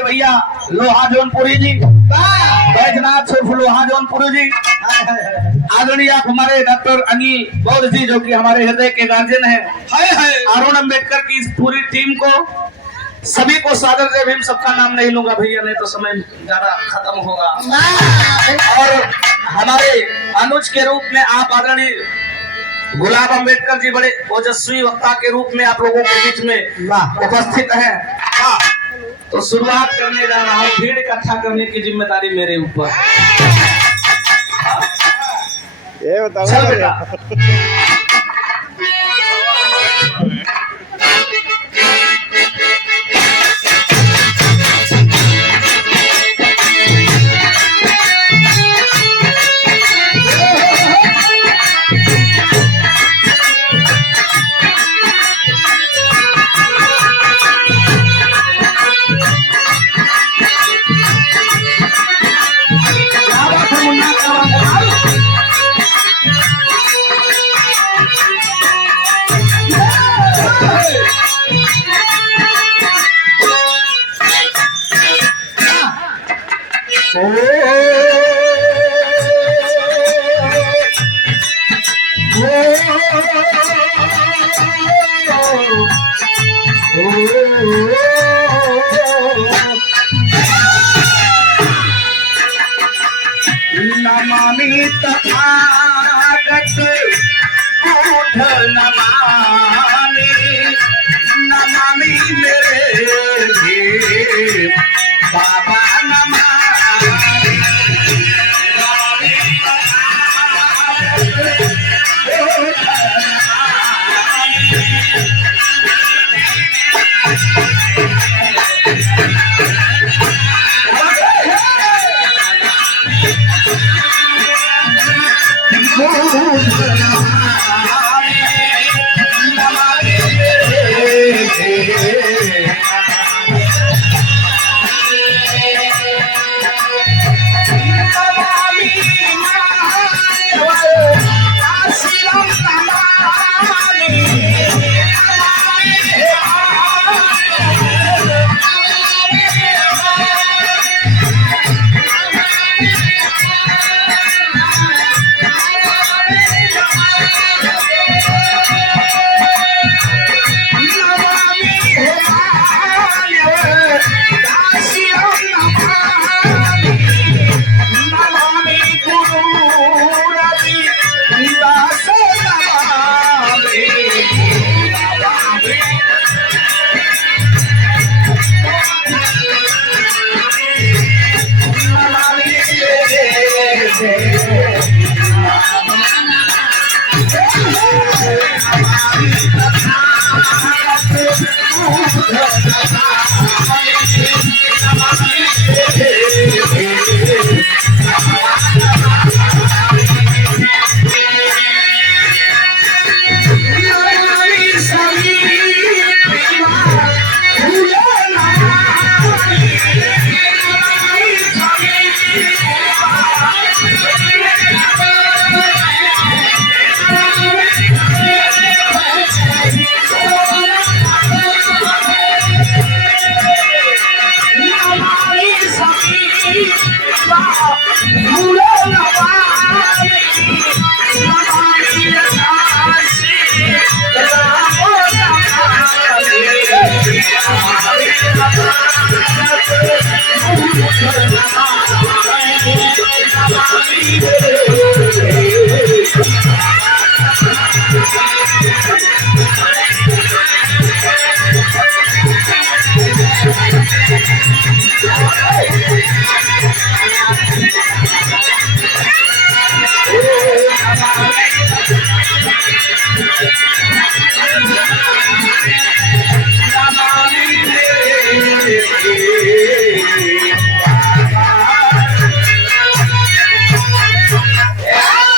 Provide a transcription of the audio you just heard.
हमारे भैया लोहा जौनपुरी जी, बैजनाथ सिर्फ लोहा जौनपुरी जी, आदरणीय हमारे डॉक्टर अनिल बौद्ध जी जो कि हमारे हृदय के गार्जियन हैं, अरुण अम्बेडकर की इस पूरी टीम को सभी को सादर जय भीम। सबका नाम नहीं लूंगा भैया, नहीं तो समय ज्यादा खत्म होगा। और हमारे अनुज के रूप में आप आदरणीय गुलाब अम्बेडकर जी बड़े ओजस्वी वक्ता के रूप में आप लोगों के बीच में उपस्थित हैं। तो शुरुआत करने जा रहा हूँ, भीड़ इकट्ठा करने की जिम्मेदारी मेरे ऊपर। ये बताओ चल बेटा। नमामि तथागत बूढ़ नमामि, नमामि मेरे भी बाबा नमामि।